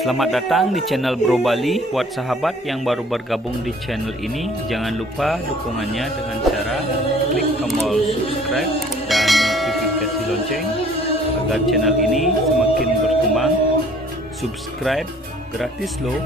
Selamat datang di channel Bro Bali. Buat sahabat yang baru bergabung di channel ini, jangan lupa dukungannya dengan cara klik tombol subscribe dan notifikasi lonceng agar channel ini semakin berkembang. Subscribe gratis loh.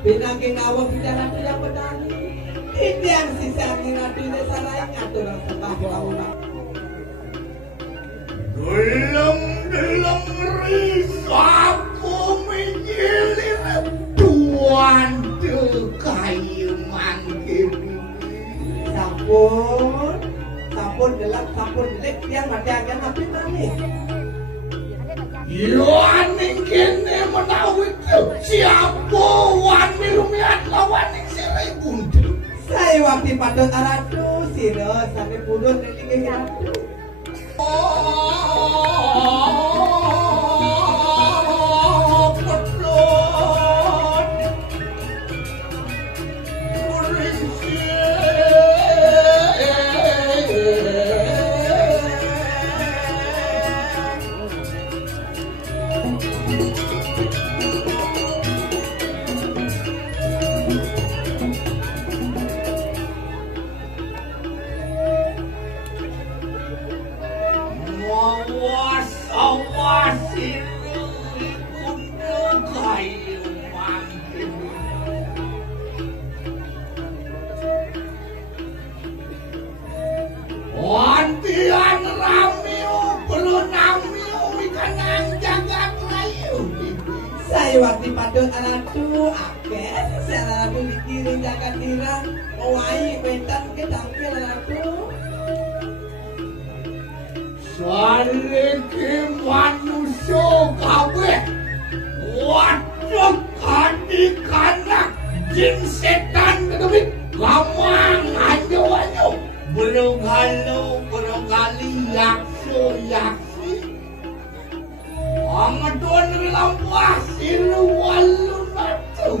Pinangking awak bicara tidak pedani, ini yang sisa ngingati desa lain atau orang sepah launan. Deleng risapu menyilir tuan kayu mangkin. Sampun delak, sampun delik yang mati agen api nani. Yoaning kene menawi siapa wani rumiat lawan ing sire buntu. Saya waktu padot aradu siro sampai pudut delik ratu. Wantian ramiu belum namiu ikanang jagat layu. Saya waktu padot aradu akeh saya aradu dikiring jagat dirang mewai bentan ke tampil aradu. Saliki manusia kabeh waduh kanak jin setan kedemik lamang anyo-anyo bergali yakso yaksi amadon lampuah silu walu natu.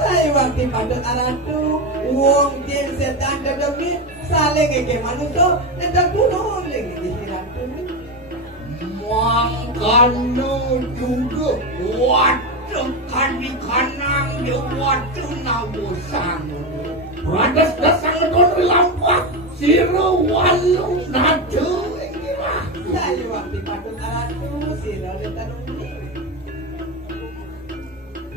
Saya waktu padot aradu wong jin setan kedemik saling ke manusia tidak gunung lagi di ratu. Mangkano juga waduh kanang de waduh nawosan. Radas dasang kon lampah siro walu nadu ingirah. Saya waktu padot aradu siro letaruni.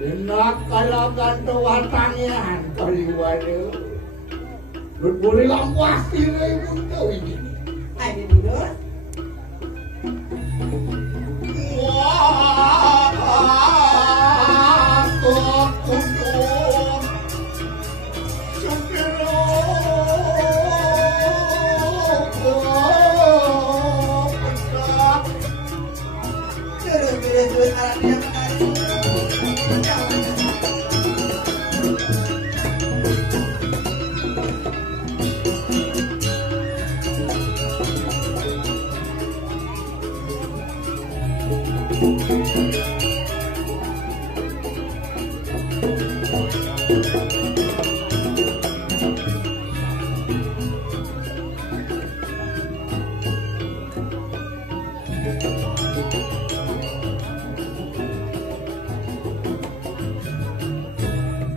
Enak kalau gantu watangan kaliwadu. Boleh lampah siro ibu ini. Ayo duduk.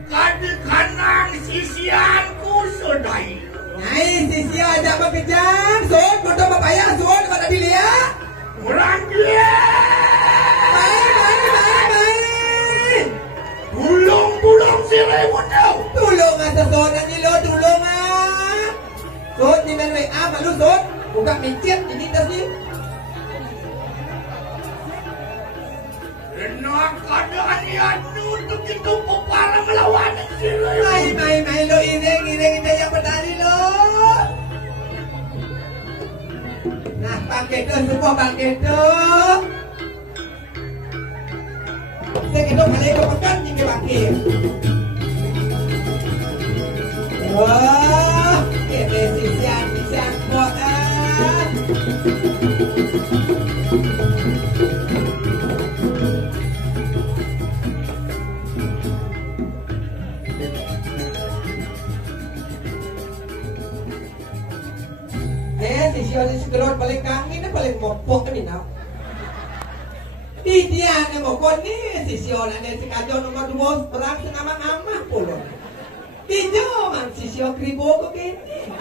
Kadang-kadang sisianku sudah Nyai sisi aja bekerjaan, Sun, bodoh papaya, Sun, pada dilihat. orang dia. Main. Bulung-bulung si Raimundo. Tulung asa Sun, nanti lo tulung Sun, di mana WA malu Sun, buka micet ini tadi. Enak keadaan yang untuk itu para melawan si Raimundo. Main lo ireng kita yang berdari lo. Nah, pakai tu semua pakai tu. Saya kita balik ke makan tinggi pakai. Wah, kita siang buat si segerot paling kangen paling mopok kan ini. Di dia ni mopok ni si Sio ada si kajo nomor 2 perang senama amah puluh. Di man si Sio kribo ko kini.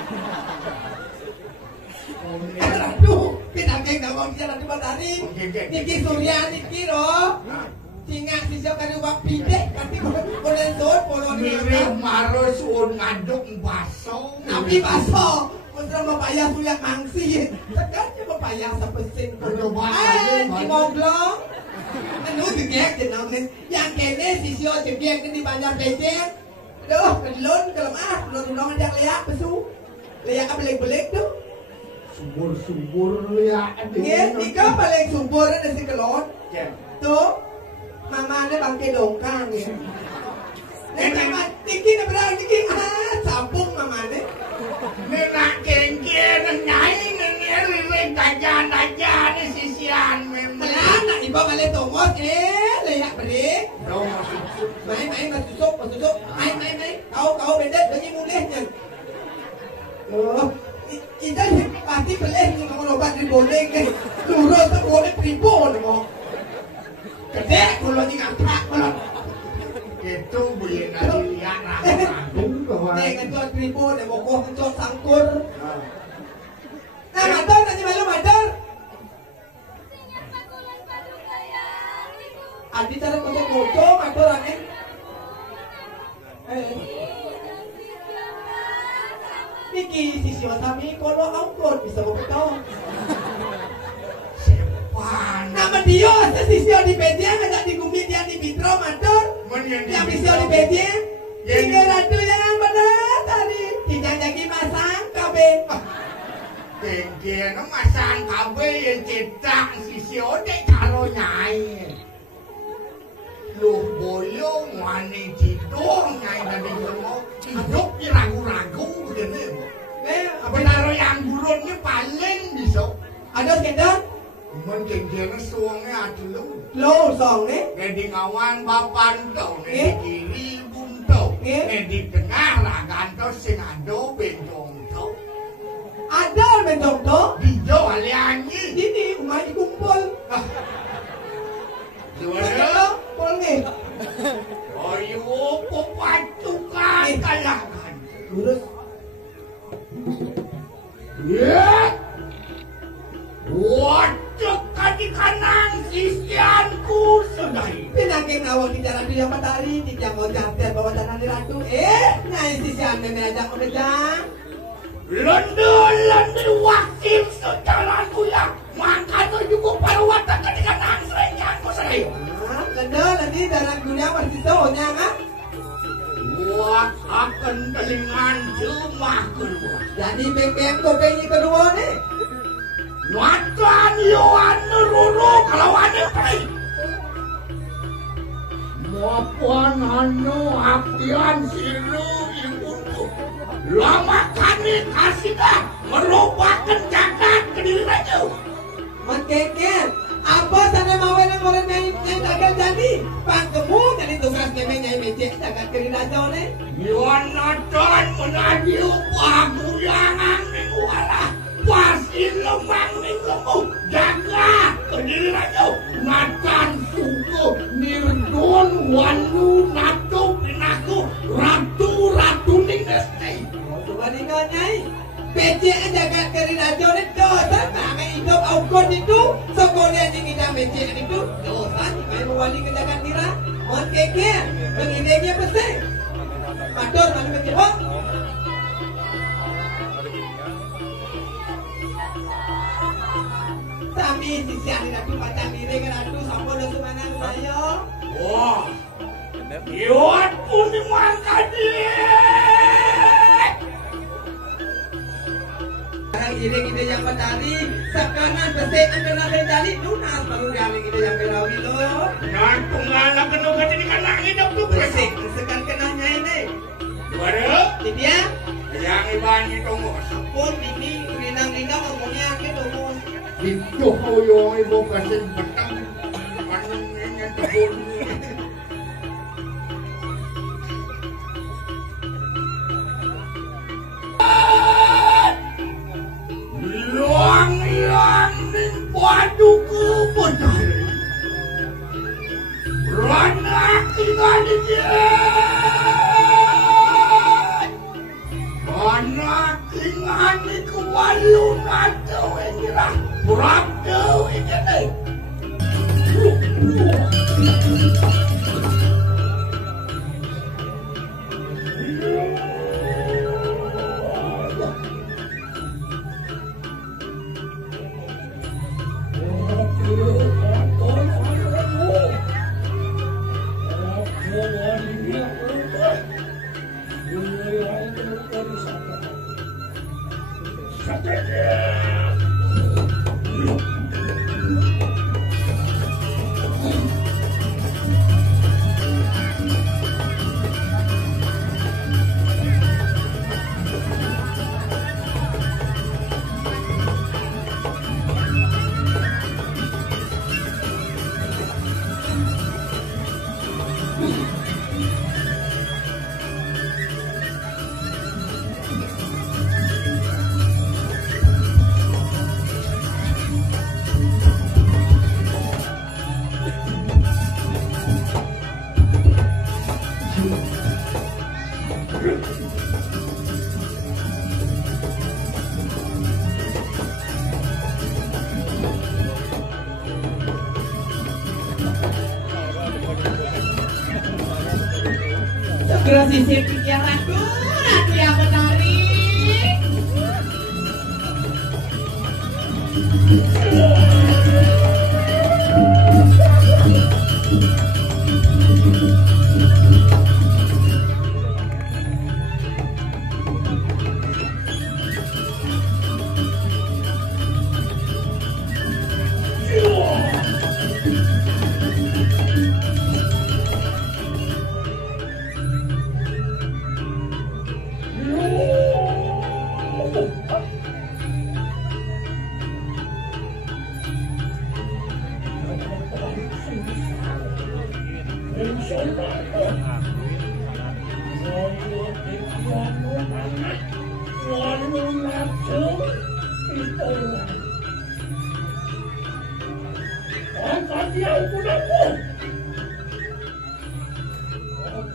Aduh, pinagay na mo siya na tumatari. Niki Surya niki ro. Singa si Sio kani wak pide kasi boleh zon polo ni. Mirip maros un ngaduk baso. Nabi baso. Untuk mapayah suyak mangsi. Tekannya mapayah sa pesin. Ay, kimoglong. Ano, digek din namin. Yang kene, sisyo, digek din di banyak beceng. Aduh, kelon, kelemah. Tulong-tulongan jak leak, pesu. Leak ka belik-belik tu. Subur-subur ya. Ngen, ikaw paling subur na si kelon. Tu, mamanya bangke dongkang. Mama, Niki na berang, Niki. Sampung mamanya. Nenak kengkir nyai nengerin tajan-tajan sisian memang. Anak ibu balik tomos, leyak beri. Main, masuk. Main. Kau bedet, bagi mulihnya. Kita pasti pelih ni kalau obat riboleng kan. Lurus tu boleh ribol mo. Gede kalau ni ngaprak kalau. Itu boleh nanti lihat ragu bahwa. Nih kan ribol, mau kau kan sangkur. Nah, mator nanti malu mator. Adi cara foto mator aneh. Niki sisi wasami kalau angkot bisa berpegang. Nama dia sisi di Bedian ada di Gumi dia di Bitro matur. Yang bisa di Bedian. Tiga ratu yang benar tadi. Tidak jadi masang kabe. Kengkir masang kabe yang cetak sisi ode karo nyai. Lu boyong wani cidong nyai tadi ngomong. Hidup ragu-ragu begini. Apa naro yang gurunnya paling bisa. Ada sekedar. Kengkir suangnya ada lu. Lo song ni. Di ngawan bapan tau, di kiri buntau, di tengah ragan tau sing ado bentong tau. Ada bentong tu. Di jauh aliangi. Ini umai kumpul. Juara. Kumpul ni. Ayo pepatukan kalangan. Lurus. Ya. Waduh kanang sisianku sudah. Pinaging awak di jalan dia matahari di jam ojakter bawa tanah di ratu. Nyai sisian nenek ajak menejang. Lendu wakil sejalan kuya. Maka tu juga paruwatan ketika nang serengkanku sering. Lendu nanti dalam dunia masih soalnya kan? Wah akan telingan cuma kedua. Jadi bengkeng kopengi kedua ni. Nuatan yoan nururu kalau ada pergi. Maupun anu apian siru ibuku. Lama kami kasih dah merupakan jagat kediriannya. Mengkengkeng. Apa sana mau yang orang yang gagal jadi? Pangkemu jadi tugas nenek nyai mejek jagat kediriannya ni. Yoan nonton menadi upamu yang angin wala. Pasti lemang nih lemu jaga kon itu sekolah di kita mencet itu dosa di main wali kedakan dira mon keke menginenya pesen matur mana mencet oh sami sisi ani ratu macam diri kan ratu sampun dosa mana saya wah Iwat pun dimakan ide yang mencari sekarang besek adalah mencari lunas baru dari ide yang berawi lo nan pengalah kena kata di kanak hidup tu besek sekarang kenanya ini baru dia yang ibani tunggu pun ini rinang-rinang ngomongnya ke tunggu itu koyo ibu kasih petang panennya tebun Yang padu ke petang Rana tinggal dia Rana tinggal di kewalun atau inilah Berada ini segera sisir pikiran ratu yang menarik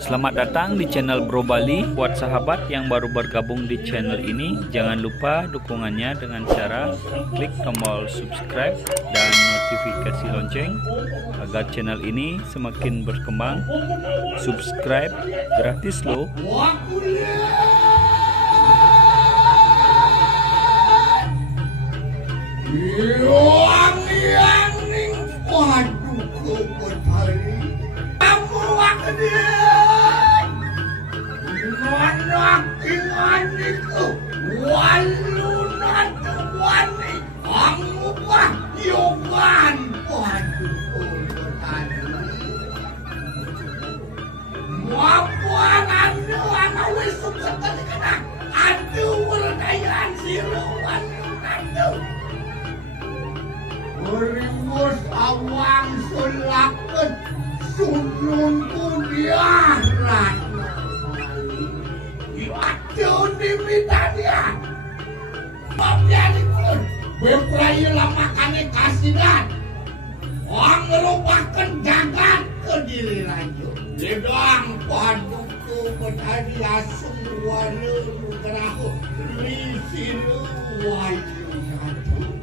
Selamat datang di channel Bro Bali. Buat sahabat yang baru bergabung di channel ini, jangan lupa dukungannya dengan cara klik tombol subscribe dan notifikasi lonceng agar channel ini semakin berkembang. Subscribe gratis loh. Yang ning padu ke petari kamu wakil anak inganiku walunat wani kamu bah yogan padu ke petari mapuan anu anak wisuk sekali kena aduh werdayaan siruan aduh Rimus awang sulaket sunun kudiaran Iwaduh dimitania Pamyanikun Beprayilah makane kasidan Orang ngelupakan jagat ke diri lanjut Lidang paduku berhari asum walu gerahu Risilu wayu satu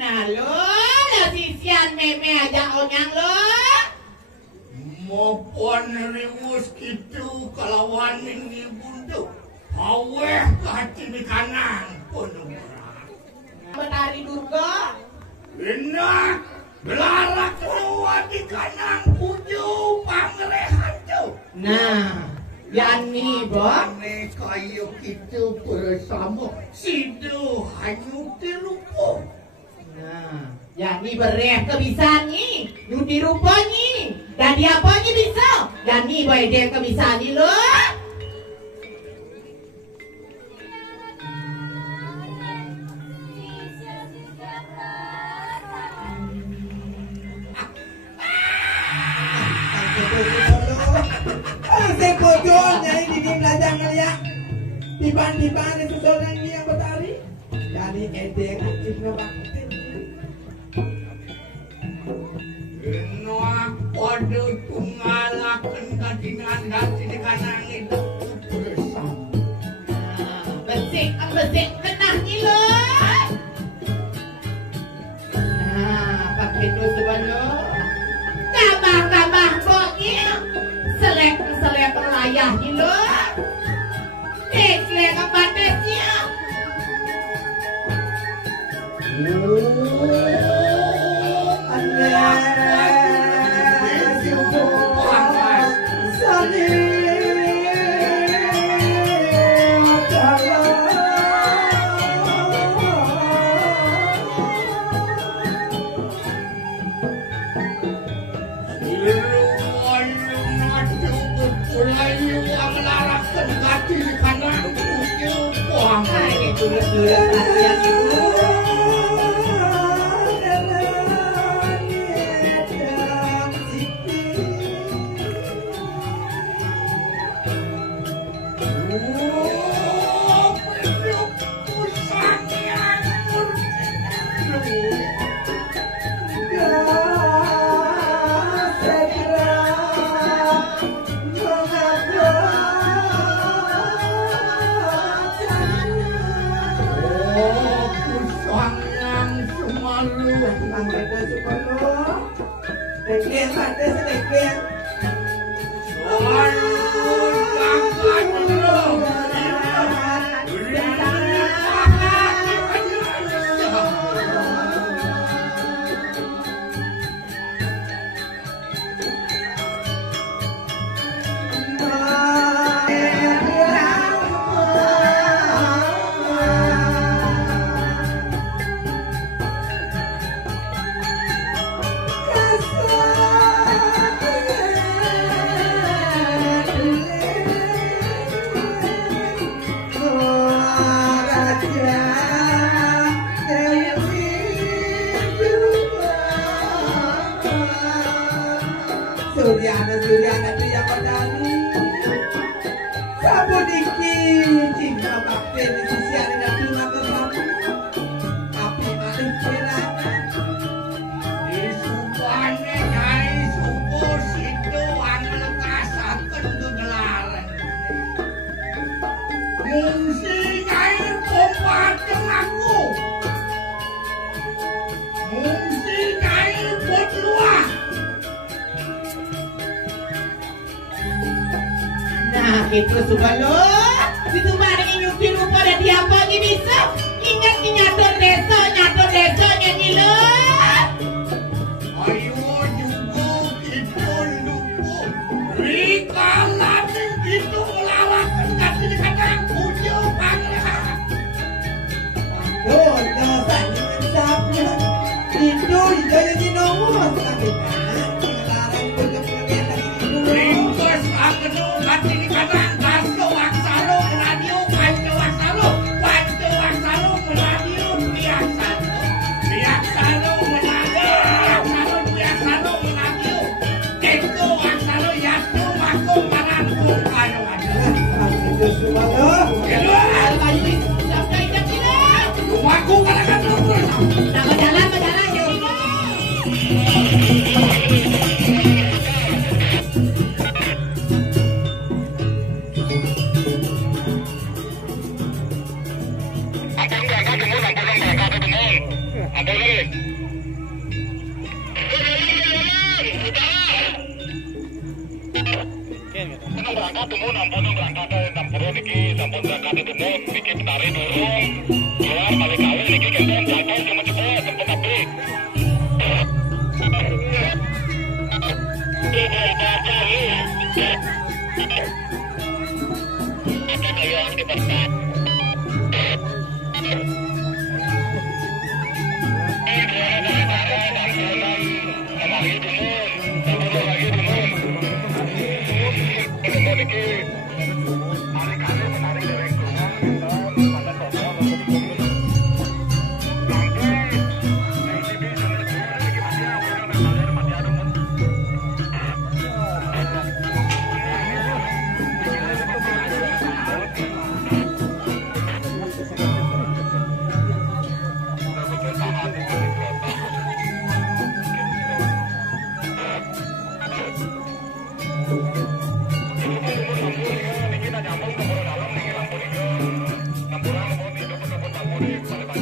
Nah lo sisian Apaan riwus gitu kalawan ini bundu. Aweh hati di kanan penuh berat. Menari Durga. Enak. Belarak keluar di kanan puju pangrehan tuh. Nah, Yani Bang. Ane kayu gitu bersama sidu hanyut di rupo. Nah, Yani bereh kebisaan ni, nyuti rupa ni, dan dia apa ni bisa? Yani boleh dia kebisaan ni lo. Saya bodohnya ini di belajar ngeliat tiban-tiban itu seorang ini yang bertari. Jadi edeng aktif ngebaktin. Enak pada tunggalakan gadingan dati di kanan itu bersama. Besik kenah ni lo. Nah, pakai tu sebenarnya. Tambah boknya. Selek layah ni lo. Selek batasnya. Suryana tu yang berdali. Sabu dikit cinta bakti di sisi ada dan cuma terlalu. Tapi maling kerangan. Di subane nyai subur situ anu kasaken gegelaran. Mungsi nyai kompaten aku. Mungsi nyai potluah. Nah, gitu suka lo. Situ mana nyuti rupa dan dia apa ni bisa? Ingat nyator desa nyanyi lo. Ayo juga kita lupa. Rika latin kita melawakan kaki di kandang puju pangrehan. Oh, dosa ni mensapnya. Itu jadi nomor sakit. Sekarang berkepengen lagi itu. Ringkes akenu kaki di kandang kasto waksalo radio panco waksalo radio biaksalo radio itu waksalo yaitu makum marangkum kayu Itu semua lo. Lagi sampai ke sini. rumahku kalakan terus. Nah, berjalan ya. berangkat tumun ampun berangkat tampuro niki sampun berangkat tumun niki petari durung keluar balik kali niki kenten jatuh cuma cepet tempat abdi.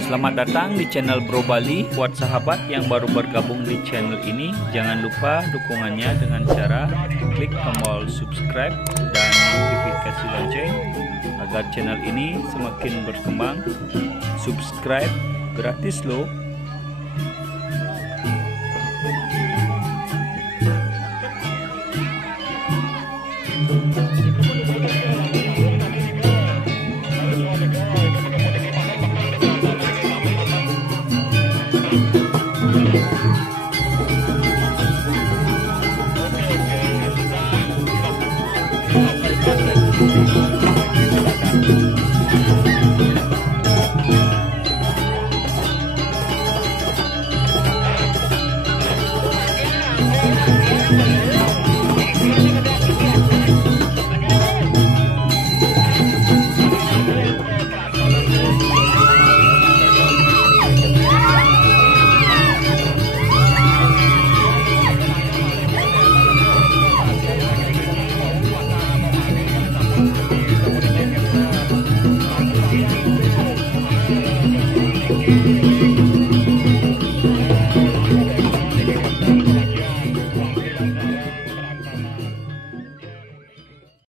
Selamat datang di channel Bro Bali. Buat sahabat yang baru bergabung di channel ini, jangan lupa dukungannya dengan cara klik tombol subscribe dan notifikasi lonceng agar channel ini semakin berkembang. Subscribe gratis loh. Oke.